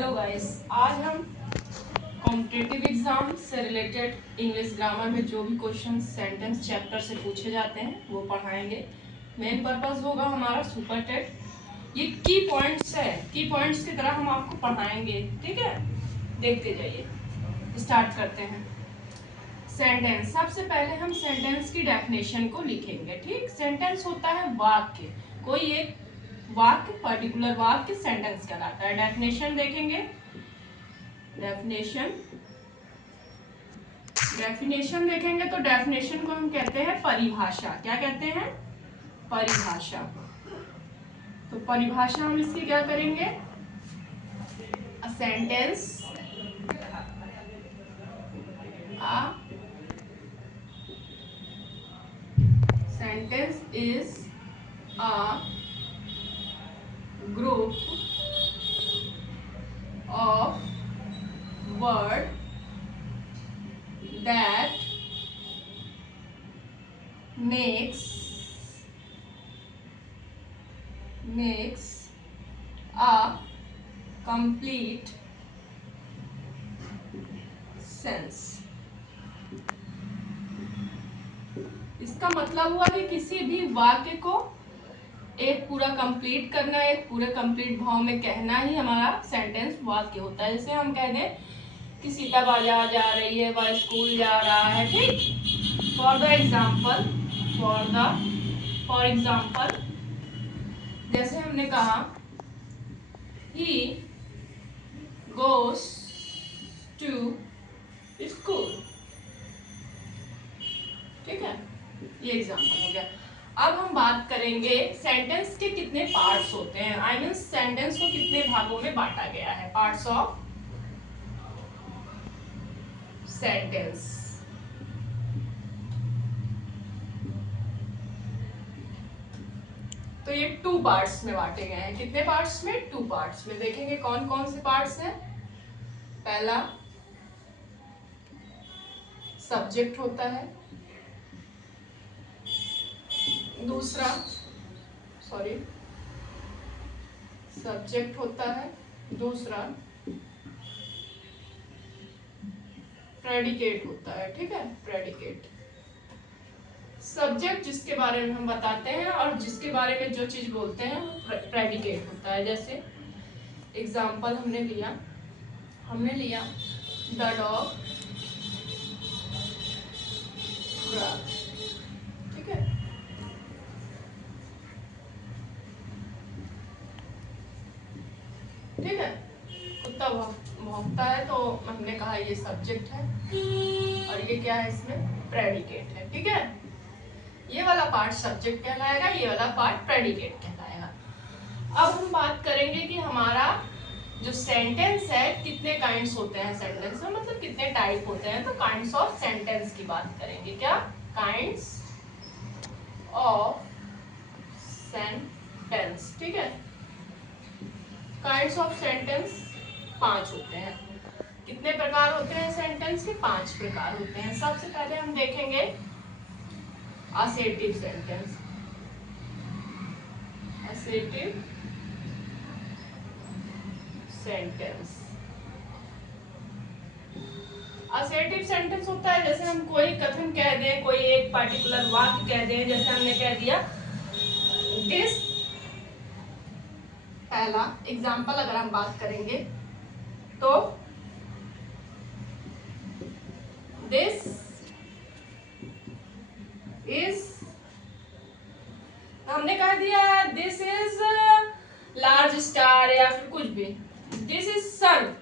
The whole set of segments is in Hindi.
हेलो गाइस, आज हम कॉम्पिटिटिव एग्जाम से रिलेटेड इंग्लिश ग्रामर में जो भी क्वेश्चन सेंटेंस चैप्टर से पूछे जाते हैं वो पढ़ाएंगे। मेन पर्पस होगा हमारा सुपर टेट। ये की पॉइंट्स है, की पॉइंट्स की तरह हम आपको पढ़ाएंगे, ठीक है। देखते जाइए, स्टार्ट करते हैं। सेंटेंस, सबसे पहले हम सेंटेंस की डेफिनेशन को लिखेंगे, ठीक। सेंटेंस होता है वाक्य, कोई एक वाक्य, पर्टिकुलर वाक्य सेंटेंस कहलाता है। डेफिनेशन देखेंगे। डेफिनेशन देखेंगे तो डेफिनेशन को हम कहते हैं परिभाषा। क्या कहते हैं? परिभाषा। तो परिभाषा हम इसकी क्या करेंगे? A sentence, sentence is a group of word that makes a complete sense। इसका मतलब हुआ कि किसी भी वाक्य को एक पूरा कंप्लीट करना, एक पूरे कंप्लीट भाव में कहना ही हमारा सेंटेंस वाक्य होता है। जैसे हम कह दें कि सीता बाजार जा रही है, वह स्कूल जा रहा है, ठीक। फॉर एग्जाम्पल जैसे हमने कहा he goes to school, ठीक है। ये एग्जाम्पल हो गया। अब हम बात करेंगे सेंटेंस के कितने पार्ट्स होते हैं, आई मीन सेंटेंस को कितने भागों में बांटा गया है। Parts of sentence. तो ये 2 पार्ट्स में बांटे गए हैं। कितने पार्ट्स में? 2 पार्ट्स में। देखेंगे कौन कौन से पार्ट्स हैं। पहला सब्जेक्ट होता है, दूसरा सब्जेक्ट होता है, दूसरा प्रेडिकेट होता है, ठीक है। प्रेडिकेट, सब्जेक्ट जिसके बारे में हम बताते हैं और जिसके बारे में जो चीज बोलते हैं प्रेडिकेट होता है। जैसे एग्जाम्पल हमने लिया द डॉग, ठीक है। ठीक है, कुत्ता भौंकता है तो हमने कहा ये सब्जेक्ट है और ये क्या है, इसमें प्रेडिकेट है, ठीक है। ये वाला पार्ट सब्जेक्ट कहलाएगा, ये वाला पार्ट प्रेडिकेट कहलाएगा। अब हम बात करेंगे कि हमारा जो सेंटेंस है कितने काइंड्स होते हैं सेंटेंस में, मतलब कितने टाइप होते हैं। तो काइंड्स ऑफ सेंटेंस की बात करेंगे। क्या? काइंड्स ऑफ सेंटेंस, ठीक है। काइंड्स ऑफ सेंटेंस 5 होते हैं। कितने प्रकार होते हैं सेंटेंस के? 5 प्रकार होते हैं। सबसे पहले हम देखेंगे assertive sentence. Assertive sentence, assertive sentence होता है जैसे हम कोई कथन कह दें, कोई एक पर्टिकुलर वाक्य कह दें। जैसे हमने कह दिया दिस, पहला एग्जाम्पल अगर हम बात करेंगे तो दिस इज, हमने कह दिया दिस इज लार्ज स्टार या फिर कुछ भी। This is sun,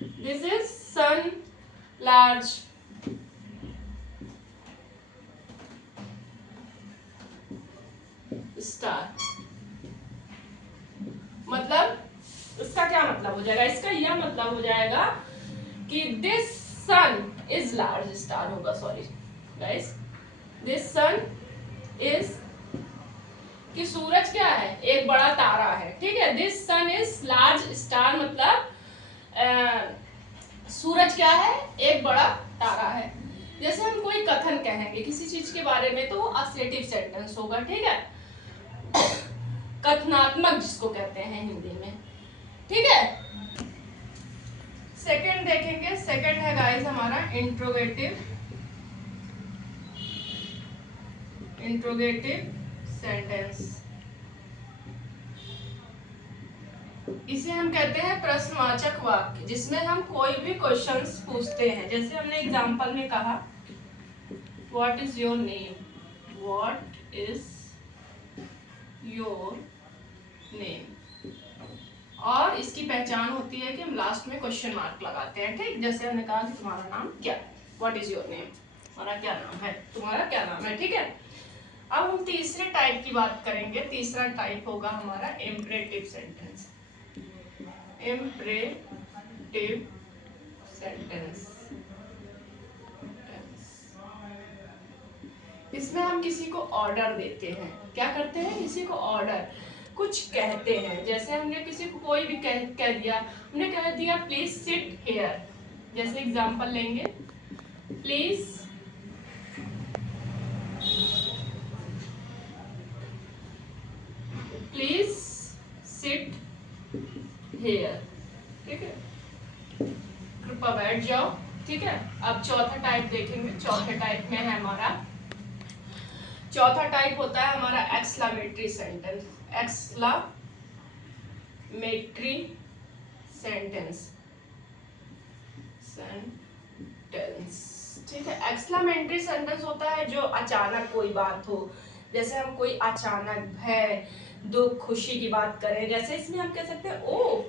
this is sun large star. मतलब इसका क्या मतलब हो जाएगा? इसका यह मतलब हो जाएगा कि this sun is large star होगा। Sorry guys, this sun is, कि सूरज क्या है? एक बड़ा तारा है, ठीक है। This sun is large star मतलब सूरज क्या है? एक बड़ा तारा है। जैसे हम कोई कथन कहेंगे किसी चीज के बारे में तो वो असर्टिव सेंटेंस होगा, ठीक है। कथनात्मक जिसको कहते हैं हिंदी में, ठीक है। सेकंड देखेंगे, सेकंड है गाइस हमारा इंट्रोगेटिव सेंटेंस। इसे हम कहते हैं प्रश्नवाचक वाक्य, जिसमें हम कोई भी क्वेश्चंस पूछते हैं। जैसे हमने एग्जांपल में कहा what is your name, what is your name, और इसकी पहचान होती है कि हम लास्ट में क्वेश्चन मार्क लगाते हैं। ठीक, जैसे हमने कहा कि तुम्हारा नाम क्या है, व्हाट इज योर नेम, तुम्हारा क्या नाम है, तुम्हारा क्या नाम है। ठीक है, अब हम तीसरे टाइप की बात करेंगे। तीसरा टाइप होगा हमारा इम्परेटिव सेंटेंस। इम्परेटिव सेंटेंस, इसमें हम किसी को ऑर्डर देते हैं। क्या करते हैं, किसी को ऑर्डर, कुछ कहते हैं। जैसे हमने किसी को कोई भी कह दिया, हमने कह दिया प्लीज सिट हियर। जैसे एग्जांपल लेंगे, प्लीज सिट हियर। ठीक है, कृपया बैठ जाओ। ठीक है, अब चौथा टाइप देखेंगे। चौथे टाइप में है हमारा, चौथा टाइप होता है हमारा एक्सक्लेमेटरी सेंटेंस। एक्सक्लेमेटरी सेंटेंस, ठीक है। एक्सक्लेमेटरी सेंटेंस होता है जो अचानक कोई बात हो, जैसे हम कोई अचानक भय, दुख, खुशी की बात करें। जैसे इसमें हम कह सकते हैं oh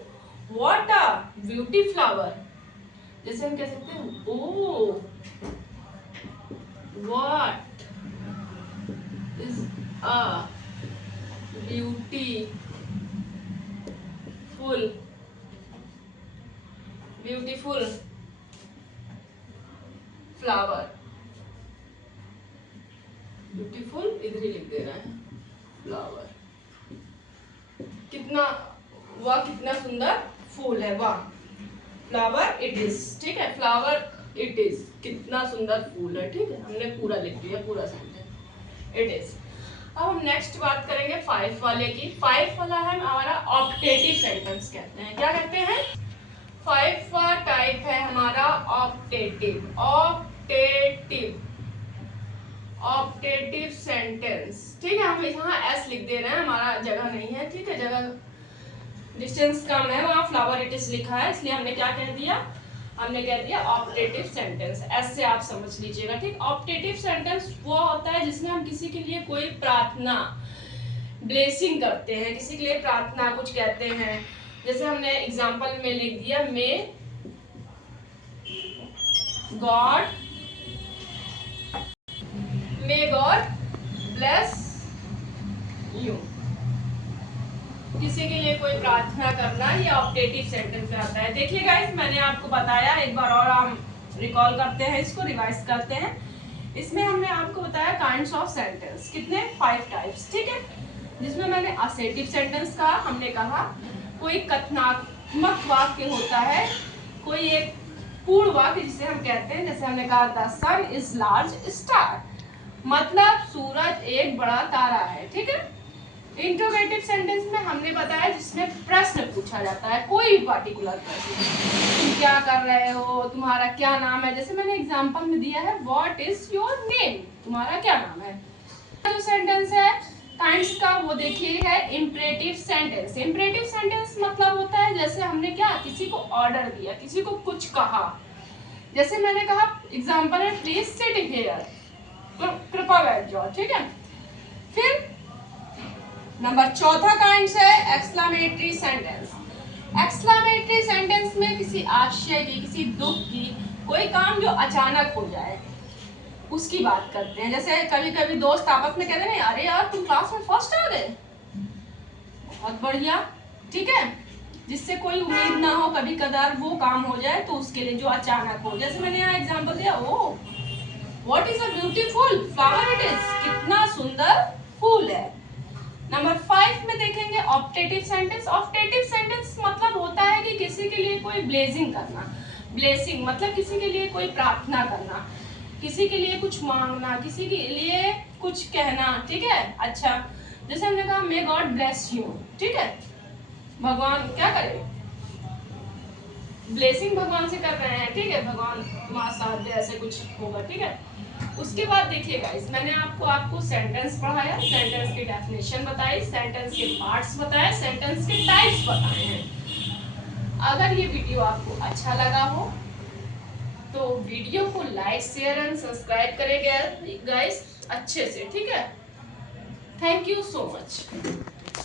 what a beauty flower. जैसे हम कह सकते हैं oh what is a beautiful flower. Beautiful इधर ही लिख दे रहे हैं, फ्लावर, कितना, वह कितना सुंदर फूल है, वाह, फ्लावर इट इज। ठीक है, फ्लावर इट इज, कितना सुंदर फूल है। ठीक है, हमने पूरा लिख दिया, पूरा सेंटेंस, इट इज। अब हम नेक्स्ट बात करेंगे 5 वाले की। 5 वाला है हमारा ऑप्टेटिव सेंटेंस कहते हैं। क्या कहते हैं, 5 टाइप है हमारा ऑप्टेटिव। Optative sentence. ठीक है, हम यहाँ एस लिख दे रहे हैं, हमारा जगह नहीं है। ठीक है, जगह डिस्टेंस कम है, वहाँ फ्लावर इट इज लिखा है, इसलिए हमने क्या कह दिया, हमने कह दिया ऑप्टेटिव सेंटेंस। ऐसे आप समझ लीजिएगा। ठीक, ऑप्टेटिव सेंटेंस वो होता है जिसमें हम किसी के लिए कोई प्रार्थना, ब्लेसिंग करते हैं, किसी के लिए प्रार्थना कुछ कहते हैं। जैसे हमने एग्जांपल में लिख दिया मे गॉड ब्लेस यू। किसी के लिए कोई प्रार्थना करना, ये ऑप्टेटिव सेंटेंस में आता है। देखिए गाइस, मैंने आपको बताया, एक बार और हम रिकॉल करते हैं, इसको रिवाइज करते हैं। इसमें हमने आपको बताया काइंड्स ऑफ सेंटेंस, कितने, 5 टाइप्स। ठीक है, जिसमें मैंने असर्टिव सेंटेंस कहा, हमने कहा कोई कथनात्मक वाक्य होता है, कोई एक पूर्ण वाक्य जिसे हम कहते हैं। जैसे हमने कहा the sun is large star, मतलब सूरज एक बड़ा तारा है। ठीक है, इंट्रोगेटिव सेंटेंस में हमने बताया जिसमें प्रश्न पूछा जाता है, कोई भी पार्टिकुलर प्रश्न, तुम क्या कर रहे हो, तुम्हारा क्या नाम है। जैसे मैंने एग्जांपल में दिया है व्हाट इज योर नेम, तुम्हारा क्या नाम है। जो सेंटेंस है काइंड्स का, वो देखिए है इम्परेटिव सेंटेंस। इम्परेटिव सेंटेंस मतलब होता है जैसे हमने क्या, किसी को ऑर्डर दिया, किसी को कुछ कहा। जैसे मैंने कहा एग्जांपल है प्लीज सिट हियर, कृपया बैठ जाओ। ठीक है, फिर नंबर चौथा काइंड्स है एक्सक्लेमेटरी सेंटेंस। एक्सक्लेमेटरी सेंटेंस में किसी आश्चर्य की, किसी दुख की, कोई काम जो अचानक हो जाए उसकी बात करते हैं। जैसे कभी कभी दोस्त आपस में कहते हैं अरे यार तुम क्लास में फर्स्ट आ गए, बहुत बढ़िया। ठीक है, जिससे कोई उम्मीद ना हो, कभी कदार वो काम हो जाए तो उसके लिए जो अचानक हो। जैसे मैंने यहाँ एग्जांपल दिया, oh what is a beautiful flower it is, कितना सुंदर फूल है। नंबर 5 में देखेंगे ऑप्टेटिव सेंटेंस। ऑप्टेटिव सेंटेंस मतलब होता है कि किसी के लिए कोई ब्लेसिंग करना। ब्लेसिंग मतलब किसी के लिए कोई प्रार्थना करना, किसी के लिए कुछ मांगना, किसी के लिए कुछ कहना। ठीक है, अच्छा जैसे हमने कहा मे गॉड ब्लेस यू। ठीक है, भगवान क्या करे, ब्लेसिंग भगवान से कर रहे हैं, ठीक है, भगवान माँ साथ दे, ऐसे कुछ होगा, ठीक है। उसके बाद देखिए गाइस, मैंने आपको सेंटेंस पढ़ाया, सेंटेंस की डेफिनेशन बताई, सेंटेंस के पार्ट्स बताए, सेंटेंस के टाइप्स बताए हैं। अगर ये वीडियो आपको अच्छा लगा हो तो वीडियो को लाइक, शेयर एंड सब्सक्राइब करें गाइस अच्छे से, ठीक है। Thank you so much.